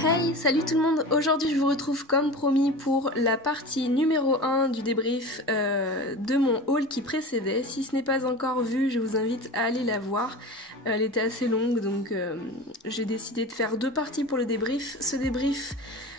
Hey, salut tout le monde. Aujourd'hui je vous retrouve comme promis pour la partie numéro 1 du débrief de mon haul qui précédait. Si ce n'est pas encore vu, je vous invite à aller la voir. Elle était assez longue, donc j'ai décidé de faire 2 parties pour le débrief. Ce débrief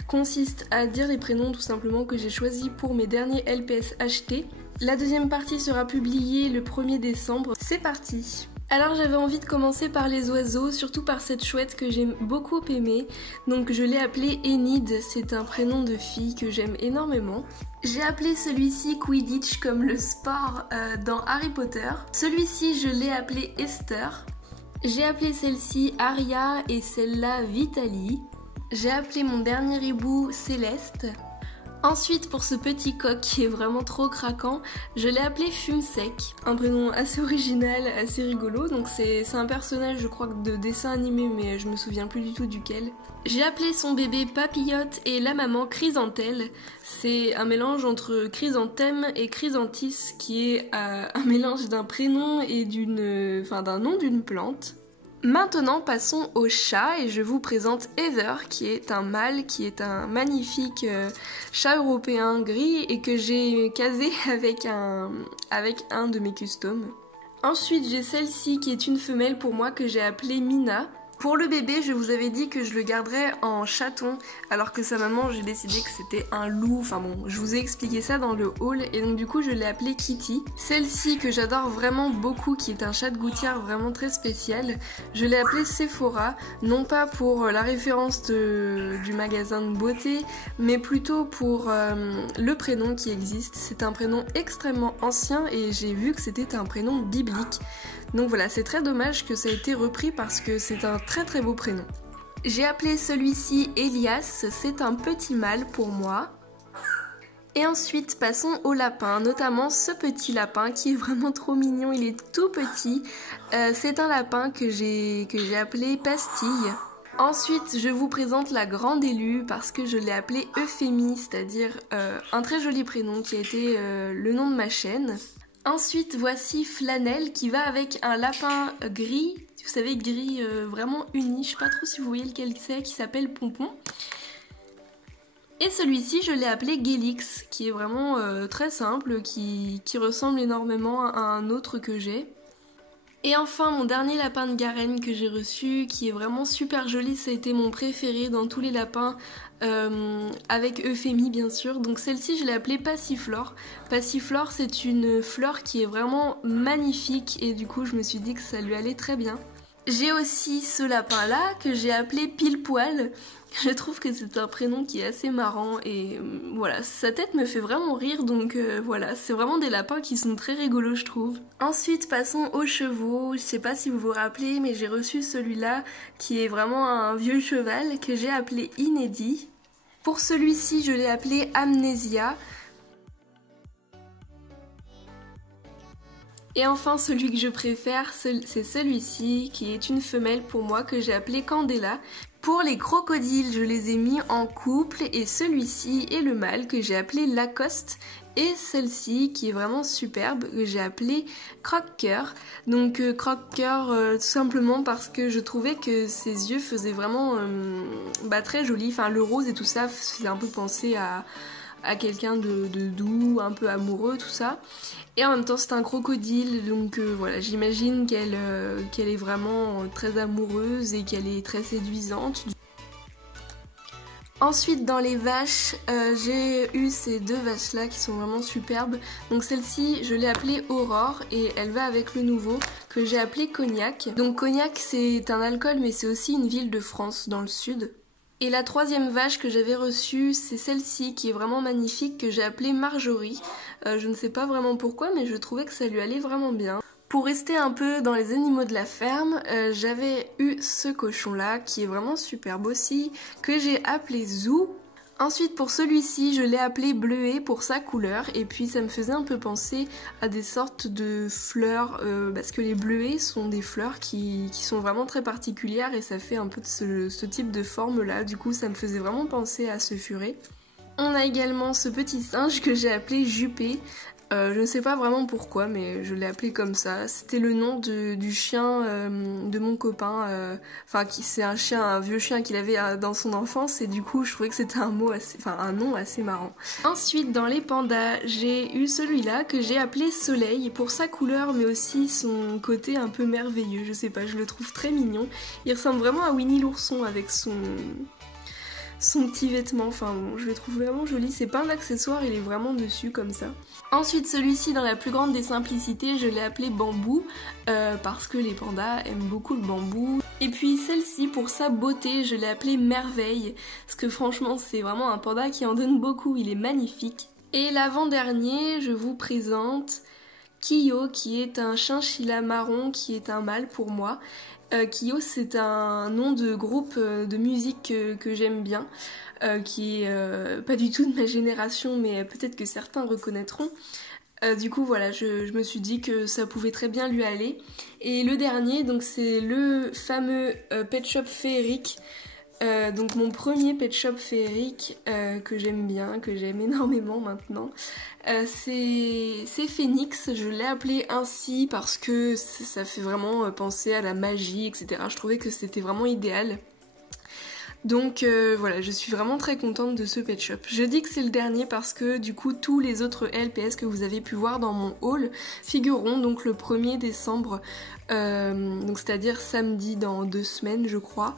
consiste à dire les prénoms tout simplement que j'ai choisis pour mes derniers LPS achetés. La deuxième partie sera publiée le 1er décembre. C'est parti! Alors j'avais envie de commencer par les oiseaux, surtout par cette chouette que j'ai beaucoup aimée. Donc je l'ai appelée Enid, c'est un prénom de fille que j'aime énormément. J'ai appelé celui-ci Quidditch comme le sport dans Harry Potter. Celui-ci je l'ai appelé Esther. J'ai appelé celle-ci Aria et celle-là Vitaly. J'ai appelé mon dernier hibou Céleste. Ensuite, pour ce petit coq qui est vraiment trop craquant, je l'ai appelé Fumsec, un prénom assez original, assez rigolo, donc c'est un personnage je crois de dessin animé mais je me souviens plus du tout duquel. J'ai appelé son bébé Papillote et la maman Chrysanthelle, c'est un mélange entre chrysanthème et chrysanthis qui est un mélange d'un prénom et d'un nom d'une plante. Maintenant passons au chat et je vous présente Heather qui est un mâle, qui est un magnifique chat européen gris et que j'ai casé avec un de mes customs. Ensuite j'ai celle-ci qui est une femelle pour moi que j'ai appelée Mina. Pour le bébé, je vous avais dit que je le garderais en chaton, alors que sa maman, j'ai décidé que c'était un loup. Enfin bon, je vous ai expliqué ça dans le haul, et donc du coup, je l'ai appelée Kitty. Celle-ci, que j'adore vraiment beaucoup, qui est un chat de gouttière vraiment très spécial, je l'ai appelée Sephora, non pas pour la référence du magasin de beauté, mais plutôt pour le prénom qui existe. C'est un prénom extrêmement ancien, et j'ai vu que c'était un prénom biblique. Donc voilà, c'est très dommage que ça ait été repris parce que c'est un très très beau prénom. J'ai appelé celui-ci Elias, c'est un petit mâle pour moi. Et ensuite passons au lapin, notamment ce petit lapin qui est vraiment trop mignon, il est tout petit. C'est un lapin que j'ai appelé Pastille. Ensuite, je vous présente la grande élue parce que je l'ai appelée Euphémie, c'est-à-dire un très joli prénom qui a été le nom de ma chaîne. Ensuite, voici Flanelle qui va avec un lapin gris, vous savez gris vraiment uni, je sais pas trop si vous voyez lequel c'est, qui s'appelle Pompon. Et celui-ci, je l'ai appelé Gélix, qui est vraiment très simple, qui ressemble énormément à un autre que j'ai. Et enfin, mon dernier lapin de Garenne que j'ai reçu, qui est vraiment super joli, ça a été mon préféré dans tous les lapins, avec Euphémie bien sûr. Donc celle-ci, je l'ai appelée Passiflore. Passiflore, c'est une fleur qui est vraiment magnifique et du coup, je me suis dit que ça lui allait très bien. J'ai aussi ce lapin-là que j'ai appelé Pile-Poil. Je trouve que c'est un prénom qui est assez marrant et voilà, sa tête me fait vraiment rire donc voilà, c'est vraiment des lapins qui sont très rigolos je trouve. Ensuite passons aux chevaux, je sais pas si vous vous rappelez mais j'ai reçu celui-là qui est vraiment un vieux cheval que j'ai appelé Inédit. Pour celui-ci je l'ai appelé Amnésia. Et enfin celui que je préfère, c'est celui-ci qui est une femelle pour moi que j'ai appelée Candela. Pour les crocodiles, je les ai mis en couple et celui-ci est le mâle que j'ai appelé Lacoste et celle-ci qui est vraiment superbe que j'ai appelée Croque-Cœur. Donc Croque-Cœur tout simplement parce que je trouvais que ses yeux faisaient vraiment très joli, enfin le rose et tout ça faisait un peu penser à quelqu'un de doux, un peu amoureux, tout ça. Et en même temps c'est un crocodile, donc voilà, j'imagine qu'elle est vraiment très amoureuse et qu'elle est très séduisante. Ensuite dans les vaches, j'ai eu ces 2 vaches là qui sont vraiment superbes. Donc celle-ci je l'ai appelée Aurore et elle va avec le nouveau que j'ai appelé Cognac. Donc Cognac c'est un alcool mais c'est aussi une ville de France dans le sud. Et la 3e vache que j'avais reçue, c'est celle-ci qui est vraiment magnifique, que j'ai appelée Marjorie. Je ne sais pas vraiment pourquoi, mais je trouvais que ça lui allait vraiment bien. Pour rester un peu dans les animaux de la ferme, j'avais eu ce cochon-là, qui est vraiment superbe aussi, que j'ai appelé Zou. Ensuite pour celui-ci, je l'ai appelé Bleuet pour sa couleur et puis ça me faisait un peu penser à des sortes de fleurs parce que les bleuets sont des fleurs qui sont vraiment très particulières et ça fait un peu de ce type de forme là, du coup ça me faisait vraiment penser à ce furet. On a également ce petit singe que j'ai appelé Juppé. Je ne sais pas vraiment pourquoi, mais je l'ai appelé comme ça. C'était le nom du chien de mon copain. Enfin, c'est un vieux chien qu'il avait dans son enfance, et du coup, je trouvais que c'était un nom assez marrant. Ensuite, dans les pandas, j'ai eu celui-là que j'ai appelé Soleil pour sa couleur, mais aussi son côté un peu merveilleux. Je sais pas, je le trouve très mignon. Il ressemble vraiment à Winnie l'ourson avec son petit vêtement, enfin bon, je le trouve vraiment joli, c'est pas un accessoire, il est vraiment dessus comme ça. Ensuite celui-ci, dans la plus grande des simplicités, je l'ai appelé Bambou, parce que les pandas aiment beaucoup le bambou. Et puis celle-ci, pour sa beauté, je l'ai appelée Merveille, parce que franchement c'est vraiment un panda qui en donne beaucoup, il est magnifique. Et l'avant-dernier, je vous présente Kyo, qui est un chinchilla marron, qui est un mâle pour moi. Kyo, c'est un nom de groupe de musique que j'aime bien, qui est pas du tout de ma génération, mais peut-être que certains reconnaîtront. Du coup voilà, je me suis dit que ça pouvait très bien lui aller. Et le dernier, donc c'est le fameux Pet Shop féerique. Donc mon premier Pet Shop féerique que j'aime bien, que j'aime énormément maintenant, c'est Phoenix. Je l'ai appelé ainsi parce que ça fait vraiment penser à la magie, etc. Je trouvais que c'était vraiment idéal. Donc voilà, je suis vraiment très contente de ce Pet Shop. Je dis que c'est le dernier parce que du coup tous les autres LPS que vous avez pu voir dans mon haul figureront donc le 1er décembre, donc c'est-à-dire samedi dans 2 semaines je crois.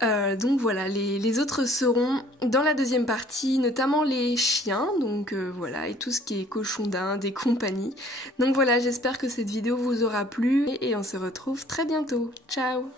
Donc voilà, les autres seront dans la deuxième partie, notamment les chiens, donc voilà, et tout ce qui est cochon d'Inde et compagnie. Donc voilà, j'espère que cette vidéo vous aura plu et on se retrouve très bientôt. Ciao!